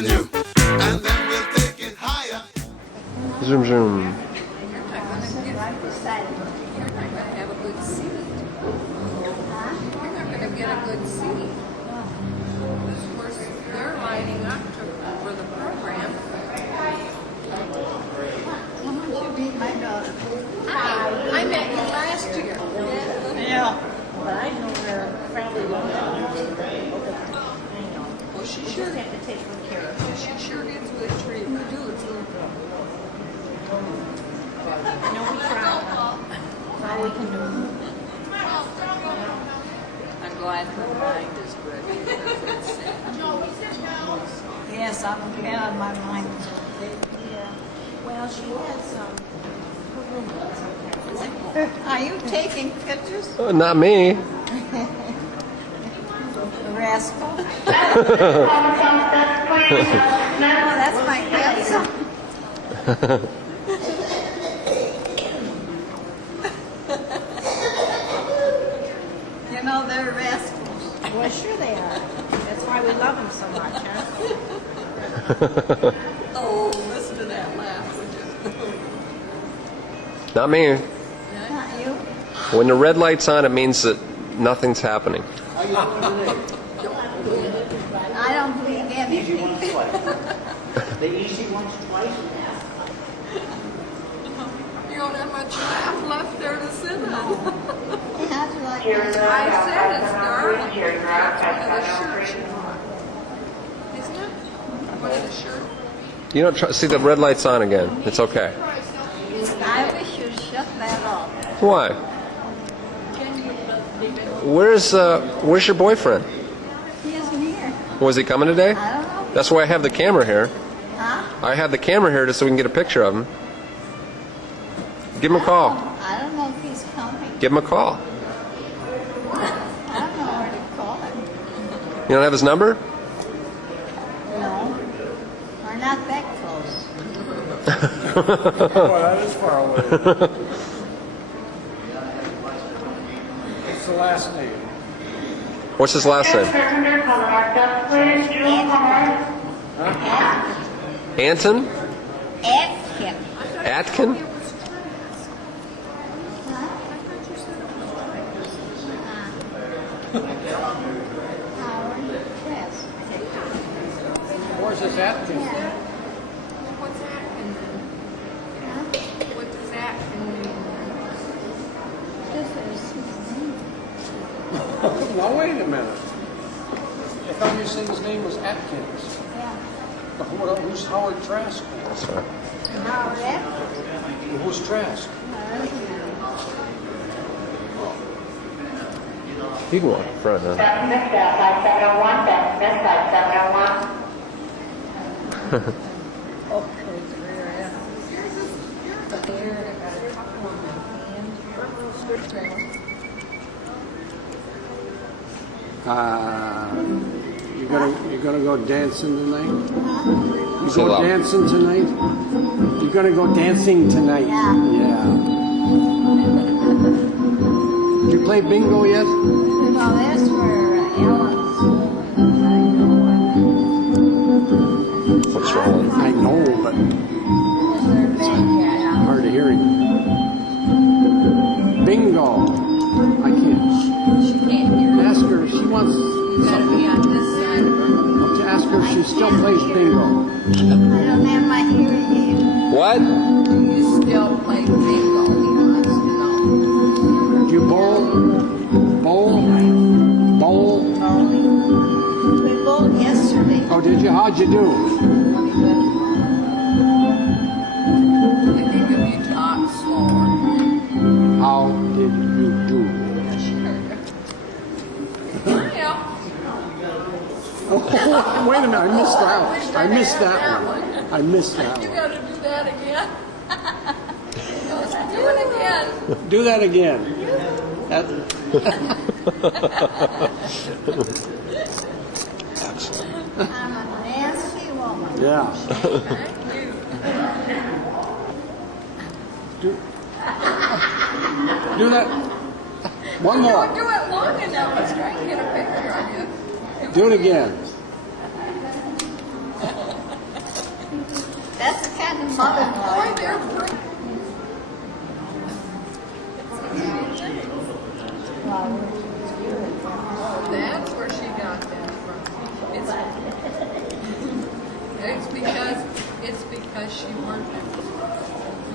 and you, and then we'll take it higher. Zoom, zoom. You're not going to have a good seat. You're not going to get a good seat. Of course, they're lining up for the program. I met you last year. Yeah. But I know they're probably Well, she sure have to take good care of. She sure gets good treatment. I know we try. That's all we can do. I'm glad her mind is good. Yes, I'm glad my mind is okay. Yeah. Well, she has her room is okay. Are you taking pictures? Not me. Rascal. Oh, that's my grandson. You know, they're rascals. Well, sure they are. That's why we love them so much, huh? Oh, listen to that laugh. Not me. Not you? When the red light's on, it means that nothing's happening. I don't believe anything. The easy ones twice. You don't have much laugh left there to sit on. How'd you like I said it's dark. One of the shirts. Isn't it? One of the shirts? You don't see the red light's on again. It's okay. I wish you'd shut that off. Why? Where's your boyfriend? He isn't here. Was he coming today? I don't know. That's why I have the camera here. Huh? I have the camera here just so we can get a picture of him. Give him a call. I don't know if he's coming. Give him a call. I don't know where to call him. You don't have his number? No. We're not that close. Boy, that is far away. What's the last name? What's his last name? Anton? Atkin. Atkin? Howard Press. Where's this at? What's that? What does that mean? This is his name. Now, wait a minute. I thought you said his name was Atkins. Yeah. Who's Howard Trask? That's right. Howard Atkin. Who's Trask? You can walk in front, huh? That's missed out by 701. That's missed by 701. Okay, it's rear end. You gonna go dancing tonight? You Say go loud. dancing tonight? You're gonna go dancing tonight? Yeah. Did you play bingo yet? Well, that's where Ellen's. What's wrong? I know, but hard of hearing. Bingo. I can't. She can't hear. Ask her. She wants You gotta be on this side of her. to ask her if she still plays bingo. I don't have my hearing aid. What? Do you still play bingo? He wants to know. Do you bowl? Bowl? Bowl? We bowled yesterday. Oh, did you? How'd you do? I think if you talk slower. How did you do? Yeah. Oh, wait a minute, I missed that one. I missed that one. I missed that You one. gotta do that again. Do it again. Do that again. That, I'm a nasty woman. yeah. Do that. One more. Don't do it long enough. I was trying to get a picture of you. Do it again. That's the kind of mother-in-law. Boy, they're pretty. That's where she got that from. It's because she worked it.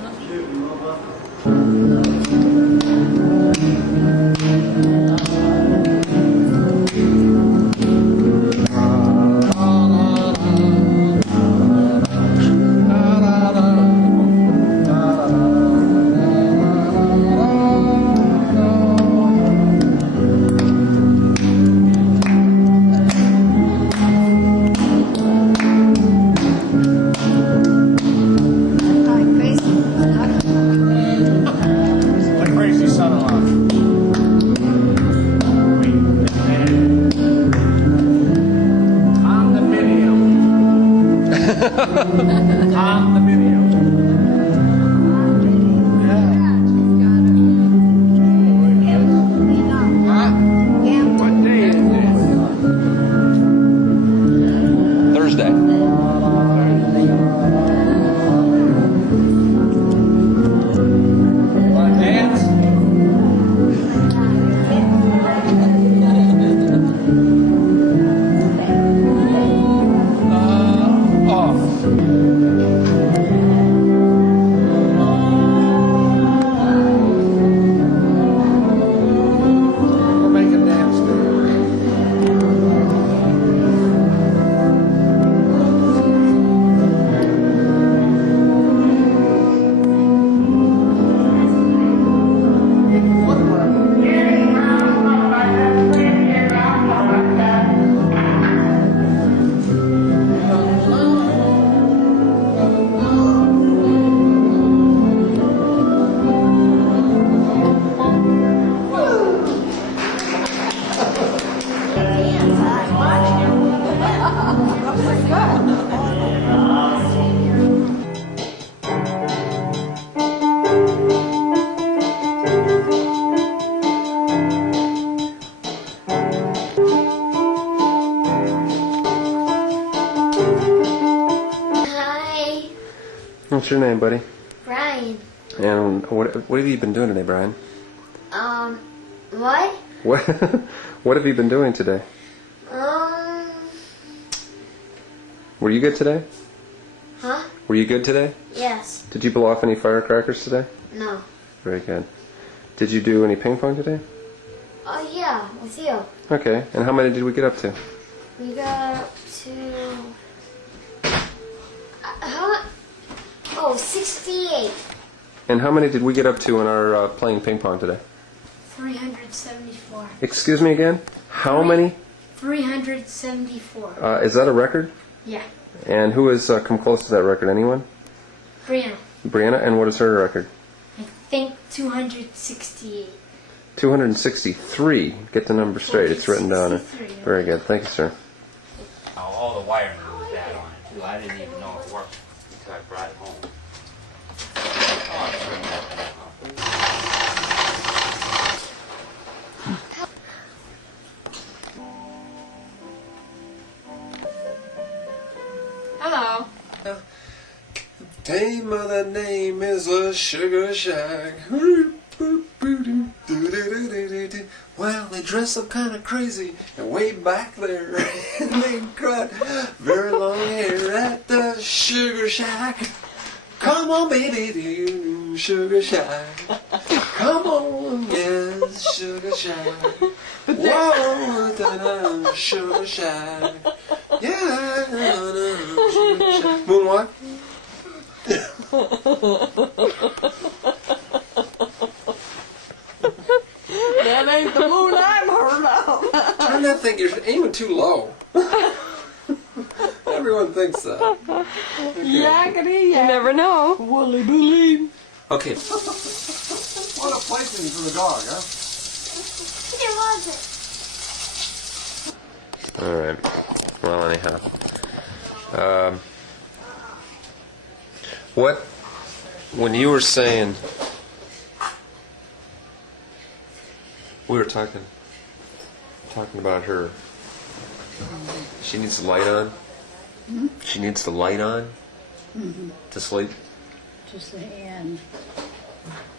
The crazy son-in-law. On the video. On the video. Huh? What day is this? Thursday. Want to dance? Off. We'll make a dance there. Hi, What's your name, buddy? Brian. And what have you been doing today, Brian? What? What what have you been doing today? Um, Were you good today? huh? Were you good today? Yes. Did you blow off any firecrackers today? No. Very good. Did you do any ping pong today? Oh, yeah, with you. Okay. And how many did we get up to? We got up to... how? Oh, 68. And how many did we get up to in our playing ping pong today? 374. Excuse me again? How many? 374. Is that a record? Yeah. And who has come close to that record? Anyone? Brianna. Brianna? And what is her record? I think 268. 263. Get the number straight. It's written down. Very good. Thank you, sir. All the wiring was bad on it too. I didn't even know it worked until I brought it home. Oh, I turned that thing off. Hello. Name of the name is a sugar shack. Well, they dress up kind of crazy, and way back there, and they got very long hair at the sugar shack. Come on, baby, to your new sugar shack. Come on, yes, sugar shack. Whoa, da-da, sugar shack. Yeah, da-da, sugar shack. Moonwalk. That ain't the moon I've heard of. Turn that thing, you're aiming too low. Everyone thinks that. Yakety yak. You never know. Woolly bully. Okay. What a plaything for the dog, huh? It wasn't. Alright. Well, anyhow. When you were saying, we were talking about her. She needs the light on. She needs the light on. To sleep? Just and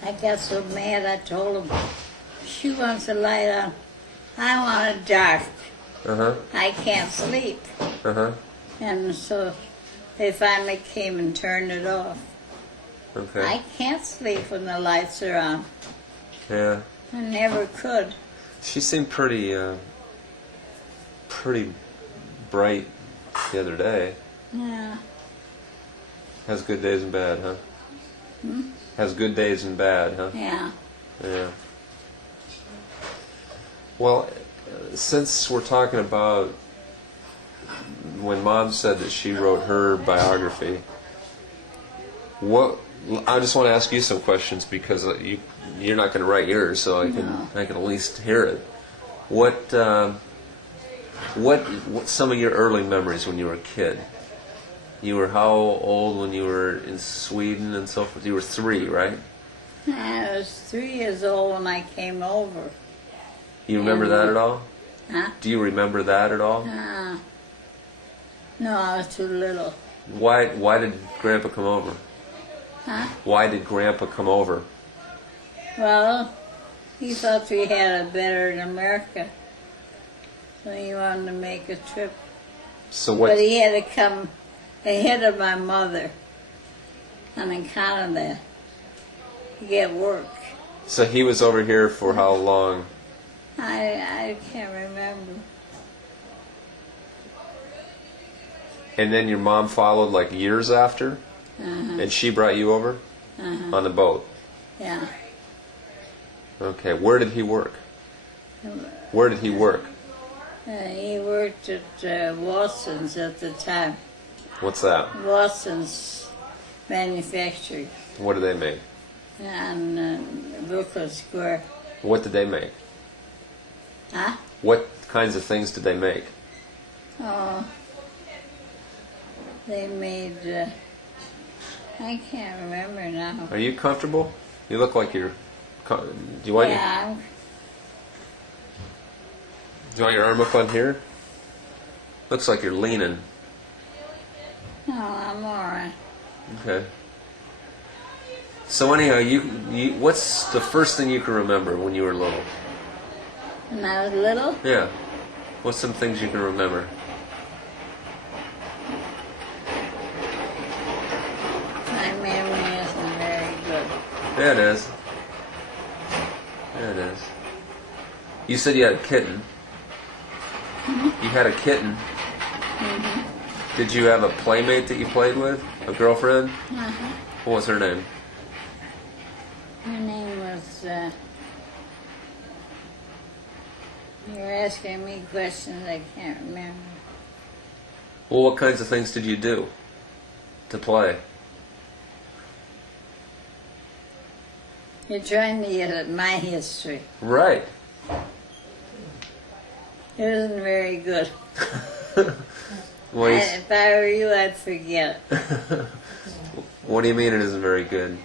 I got so mad I told him she wants a light on. I want it dark. Uh-huh. I can't sleep. Uh-huh. And so they finally came and turned it off. Okay. I can't sleep when the lights are on. Yeah. I never could. She seemed pretty bright the other day. Yeah. Has good days and bad, huh? Has good days and bad, huh? Yeah. Yeah. Well, since we're talking about when Mom said that she wrote her biography, I just want to ask you some questions because you're not going to write yours, so I can at least hear it. What some of your early memories when you were a kid? You were how old when you were in Sweden and so forth? You were 3, right? I was 3 years old when I came over. You remember that at all? Huh? Do you remember that at all? No, I was too little. Why did Grandpa come over? Huh? Why did Grandpa come over? Well, he thought we had it better in America. So he wanted to make a trip. So what? But he had to come ahead of my mother and in Canada to get work. So he was over here for how long? I can't remember. And then your mom followed like years after? And she brought you over? On the boat? Yeah. Okay, where did he work? Where did he work? He worked at Watson's at the time. What's that? Watson's manufacturing What do they make? on Brooklyn Square. What did they make? Huh? What kinds of things did they make? Oh, they made, I can't remember now. Are you comfortable? You look like you're... Do you want Yeah, do you want your arm up on here? Looks like you're leaning. no, I'm all right. Okay. So anyhow, you what's the first thing you can remember when you were little? When I was little, Yeah. What's some things you can remember? my memory isn't very good. Yeah, it is. Yeah, it is. You said you had a kitten. You had a kitten. Did you have a playmate that you played with? A girlfriend? What was her name? Her name was, you're asking me questions I can't remember. Well, what kinds of things did you do to play? You're trying to get at my history. Right. It isn't very good. What do you, If I were you, I'd forget it. what do you mean it isn't very good?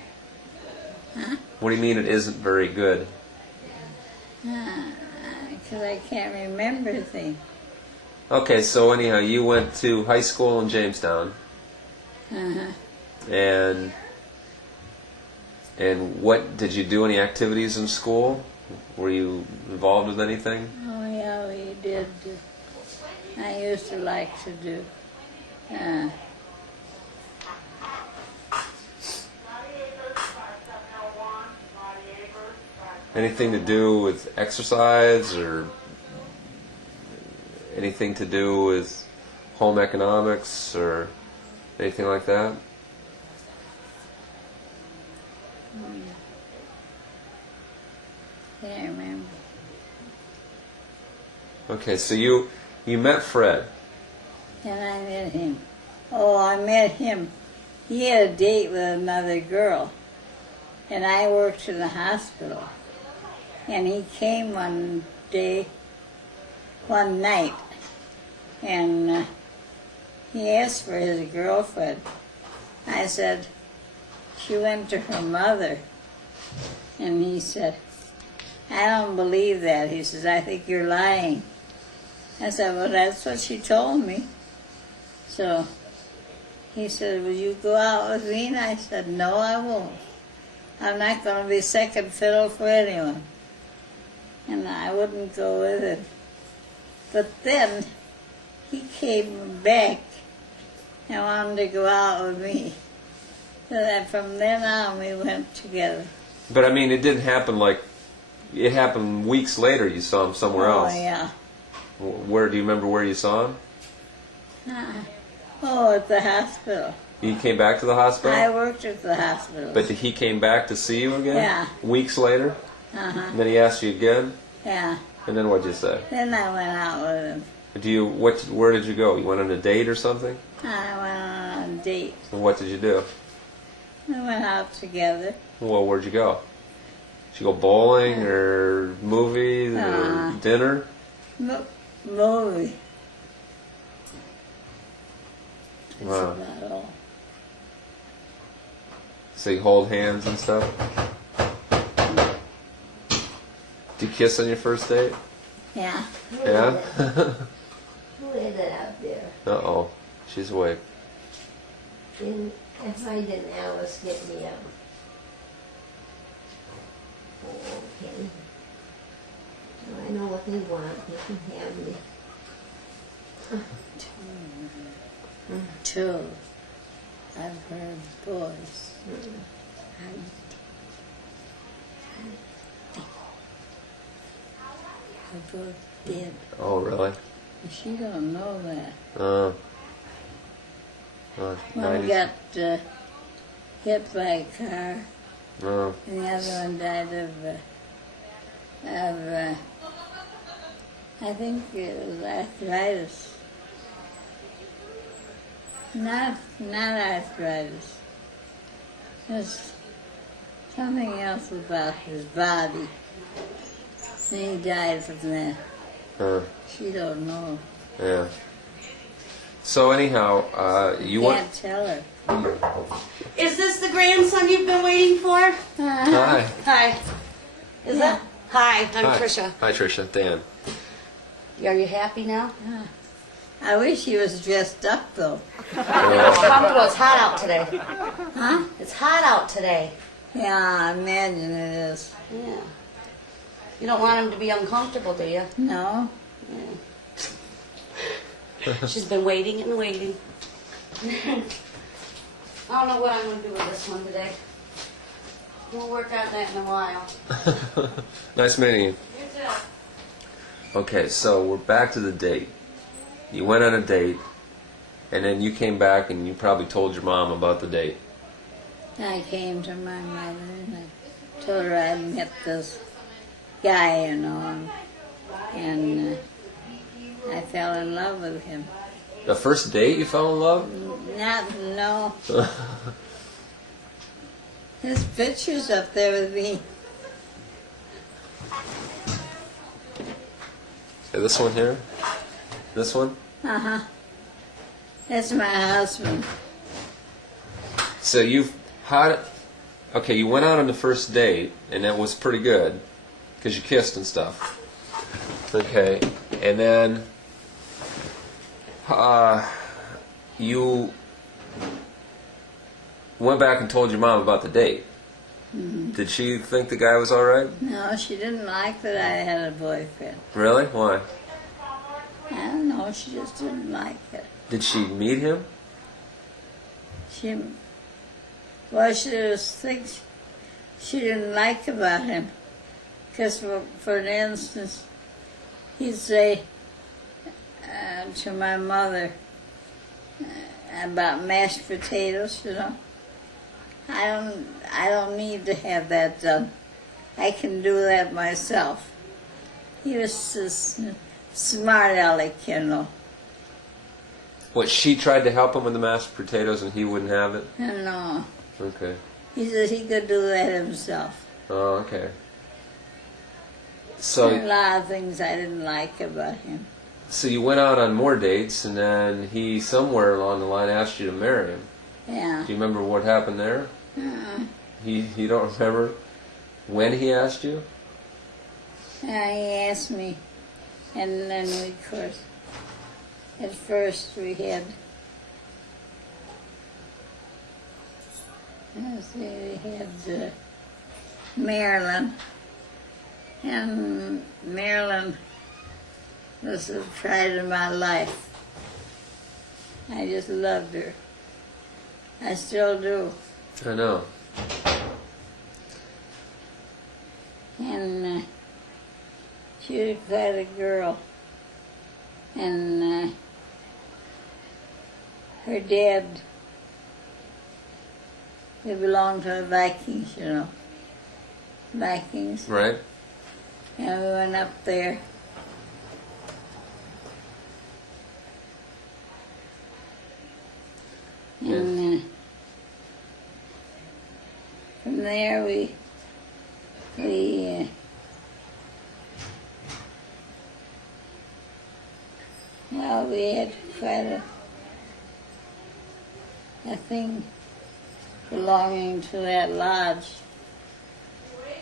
What do you mean it isn't very good? Because I can't remember things. Okay, so anyhow, you went to high school in Jamestown. And what did you do? Any activities in school? Were you involved with anything? Oh yeah, we did. I used to like to do. Anything to do with exercise or anything to do with home economics or anything like that? Can't remember. Okay, so you met Fred. And I met him. Oh, I met him. He had a date with another girl. And I worked in the hospital. And he came one night, and he asked for his girlfriend. I said, she went to her mother. And he said, I don't believe that. He says, I think you're lying. I said, well, that's what she told me. So he said, will you go out with me? And I said, no, I won't. I'm not going to be second fiddle for anyone. And I wouldn't go with him. But then he came back and wanted to go out with me. So that from then on we went together. But I mean, it didn't happen like, it happened weeks later. You saw him somewhere else. Oh, yeah. Where do you remember where you saw him? Oh, at the hospital. He came back to the hospital? I worked at the hospital. But he came back to see you again? Yeah. Weeks later? Uh-huh. And then he asked you again? Yeah. And then what'd you say? Then I went out with him. Where did you go? You went on a date or something? I went on a date. And what did you do? We went out together. Well, where'd you go? Did you go bowling or movies or dinner? Movie. That's Wow. about all. So you hold hands and stuff? Did you kiss on your first date? Yeah. Yeah? Who is it out there? Uh-oh. She's awake. If I didn't, Alice get me up. Oh, okay. So I know what they want. They can have me. Two. I've heard boys. They're both dead. Oh, really? She don't know that. Oh. One 90s. got hit by a car, Oh. and the other one died of I think it was arthritis. Not arthritis. Just something else about his body. And he died from that. She don't know. Yeah. So anyhow, you went. Can't tell her. Is this the grandson you've been waiting for? Hi. Hi. Is that? Hi, I'm Hi. Tricia. Hi, Tricia. Dan. Are you happy now? I wish he was dressed up though. It's comfortable. It's hot out today. Huh? It's hot out today. Yeah, I imagine it is. Yeah. You don't want him to be uncomfortable, do you? No? She's been waiting and waiting. I don't know what I'm going to do with this one today. We'll work on that in a while. Nice meeting you. You too. Okay, so we're back to the date. You went on a date, and then you came back and you probably told your mom about the date. I came to my mother and I told her I'd met this guy, you know, and I fell in love with him. The first date you fell in love? No. His picture's up there with me. Okay, this one here? This one? Uh-huh. That's my husband. So you went out on the first date, and that was pretty good, because you kissed and stuff. Okay, and then you went back and told your mom about the date. Mm-hmm. Did she think the guy was all right? No, she didn't like that I had a boyfriend. Really? Why? I don't know, she just didn't like it. Did she meet him? She was things she didn't like about him. Because, for instance, he'd say to my mother about mashed potatoes, you know, I don't need to have that done. I can do that myself. He was just smart aleck, you know. What, she tried to help him with the mashed potatoes and he wouldn't have it? No. Okay. He said he could do that himself. Oh, okay. There So, are a lot of things I didn't like about him. so you went out on more dates, and then he somewhere along the line asked you to marry him. Yeah. Do you remember what happened there? You don't remember when he asked you? Yeah, he asked me, and then we, of course, at first we had let's see, we had Marilyn. And Marilyn was the pride of my life. I just loved her. I still do. I know. And she was quite a girl. And her dad, they belonged to the Vikings, you know. Vikings. Right? And we went up there. And from there we well, we had quite a thing belonging to that lodge.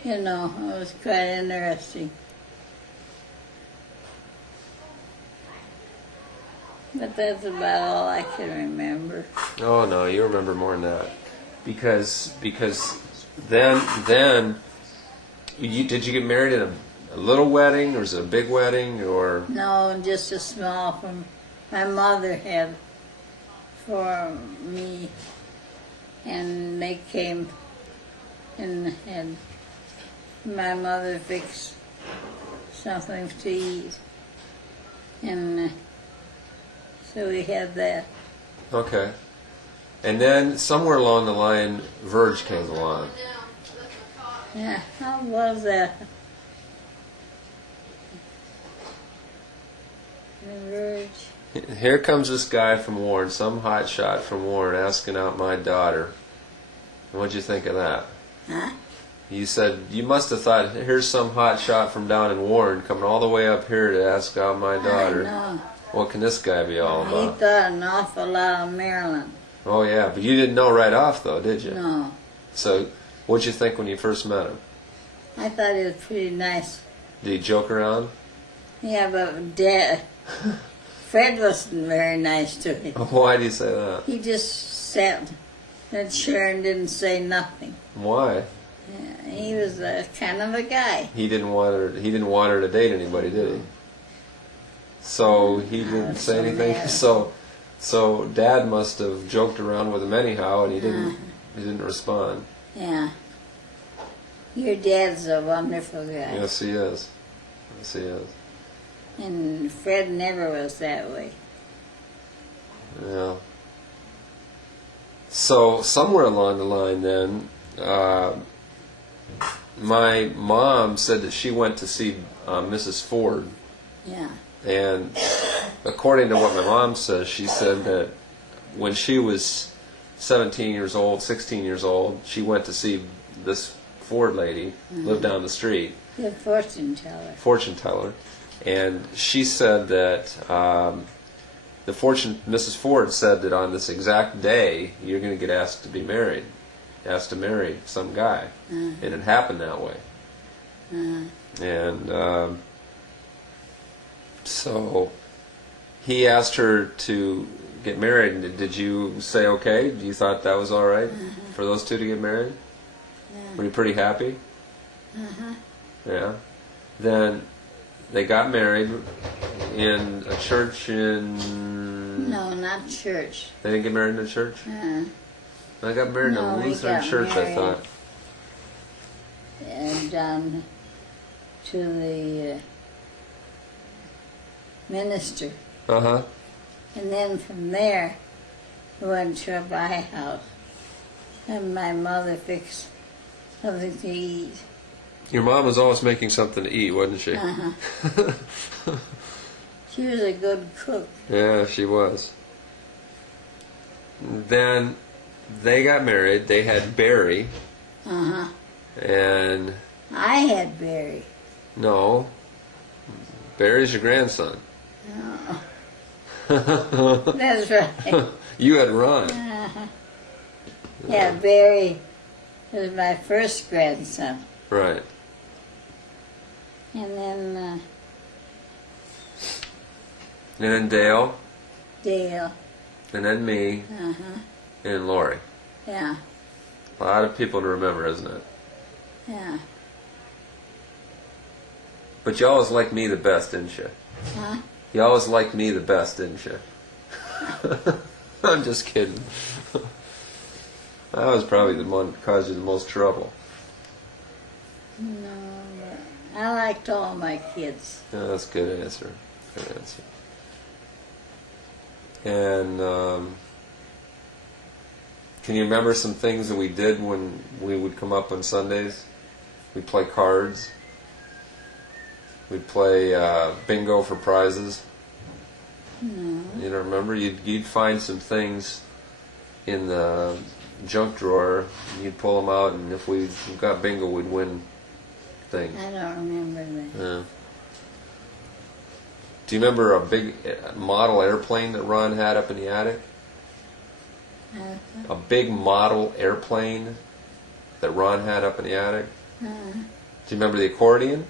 You know, it was quite interesting. But that's about all I can remember. Oh no, you remember more than that. Because then did you get married in a little wedding, or was it a big wedding, or? No, just a small from my mother had for me, and they came and had my mother fix something to eat, and so we had that. Okay. And then somewhere along the line, Verge came along. Yeah, how was that? The Verge. Here comes this guy from Warren, some hotshot from Warren, asking out my daughter. What'd you think of that? Huh? You said, you must have thought, here's some hotshot from down in Warren coming all the way up here to ask out my daughter. I know. What can this guy be all He about? thought an awful lot of Marilyn. Oh yeah, but you didn't know right off though, did you? No. So, what'd you think when you first met him? I thought he was pretty nice. Did he joke around? Yeah, but Dad, Fred wasn't very nice to him. Why do you say that? He just sat in a chair and didn't say nothing. Why? Yeah, he was kind of a guy. He didn't want her. He didn't want her to date anybody, did he? So he didn't say so anything. mad. So Dad must have joked around with him anyhow, and he didn't. He didn't respond. Yeah. Your dad's a wonderful guy. Yes, he is. Yes, he is. And Fred never was that way. Yeah. So somewhere along the line, then, my mom said that she went to see Mrs. Ford. Yeah. And according to what my mom says, she said that when she was 17 years old, 16 years old, she went to see this Ford lady, lived down the street. The fortune teller. Fortune teller. And she said that Mrs. Ford said that on this exact day, you're going to get asked to be married, asked to marry some guy. And it happened that way. And so he asked her to get married. And did you say okay? You thought that was all right for those two to get married? Yeah. Were you pretty happy? Yeah. Then they got married in a church in... No, not church. They didn't get married in a church? They got married in No, a we Lutheran got church, I married. thought. And down to the minister. Uh-huh. And then from there, we went to a pie house. And my mother fixed something to eat. Your mom was always making something to eat, wasn't she? She was a good cook. Yeah, she was. Then they got married. They had Barry. And I had Barry. no, Barry's your grandson. That's right. You had Ron. Yeah, Barry was my first grandson. Right. And then And then Dale. Dale. And then me. And Lori. Yeah. A lot of people to remember, isn't it? Yeah. But you always liked me the best, didn't you? Huh? You always liked me the best, didn't you? I'm just kidding. I was probably the one that caused you the most trouble. No, but I liked all my kids. Yeah, that's a good answer. Good answer. And can you remember some things that we did when we would come up on Sundays? We'd play cards. We'd play bingo for prizes. No. You don't remember? You'd find some things in the junk drawer. You'd pull them out, and if we got bingo, we'd win things. I don't remember that. Yeah. Do you remember a big model airplane that Ron had up in the attic? A big model airplane that Ron had up in the attic? Do you remember the accordion?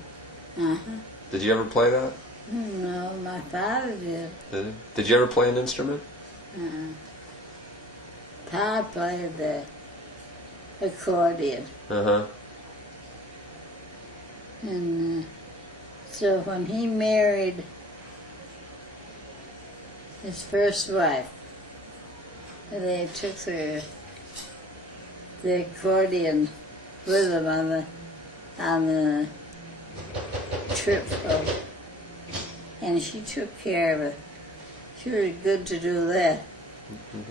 Did you ever play that? No, my father did. Did you ever play an instrument? Pa played the accordion. Uh-huh. And so when he married his first wife, they took the accordion with them on the trip home. And she took care of it. She was good to do that.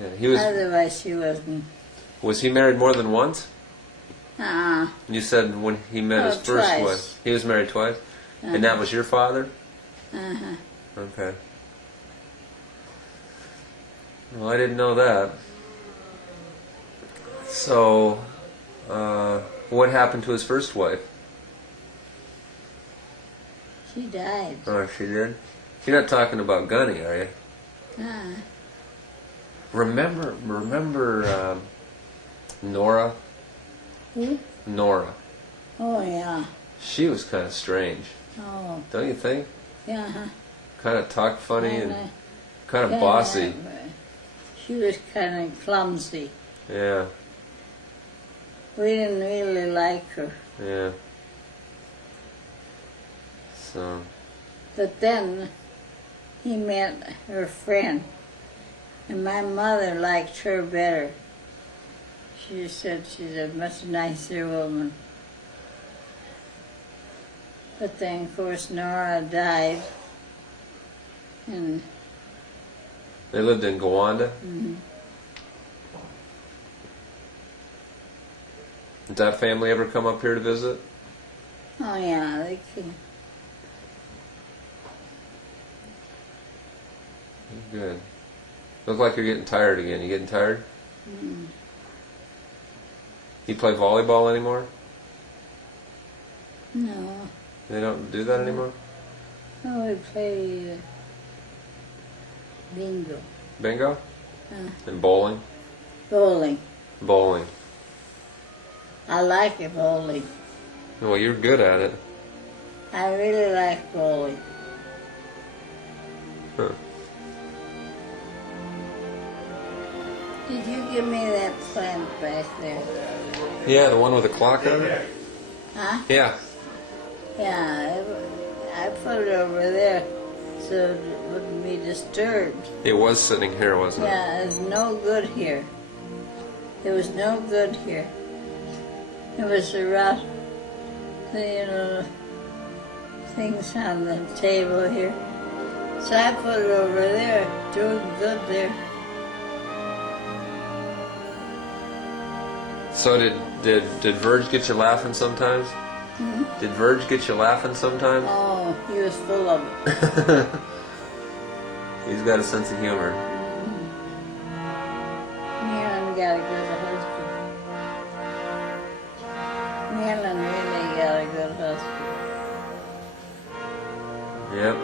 Okay. Otherwise she wasn't. Was he married more than once? Uh-uh. You said when he met his first twice. wife. He was married twice? And that was your father? Uh-huh. Okay. Well, I didn't know that. So, what happened to his first wife? She died. Oh, she did? You're not talking about Gunny, are you? Uh-huh. Remember Nora? Who? Nora. Oh, yeah. She was kind of strange, Oh, don't you think? yeah. Uh-huh. Kind of talked funny and Kinda- kind of kinda, bossy. She was kind of clumsy. Yeah, We didn't really like her. yeah. So, But then he met her friend, and my mother liked her better. She said she's a much nicer woman. But then, of course, Nora died, and they lived in Gowanda? Did that family ever come up here to visit? oh yeah, they came. Good. Look like you're getting tired again. You getting tired? You play volleyball anymore? No, They don't do that anymore? no, we play bingo, Bingo? And bowling? bowling. Bowling. I like it, bowling. Well, you're good at it. I really like bowling. Huh. Did you give me that plant back there? Yeah, the one with the clock on it? Huh? Yeah. Yeah, I put it over there so it wouldn't be disturbed. It was sitting here, wasn't it? Yeah, it's no good here. It was no good here. It was around the, things on the table here. So I put it over there, doing good there. So did Verge get you laughing sometimes? Did Verge get you laughing sometimes? Oh, he was full of it. He's got a sense of humor. Marilyn got a good husband. Marilyn really got a good husband. Yep.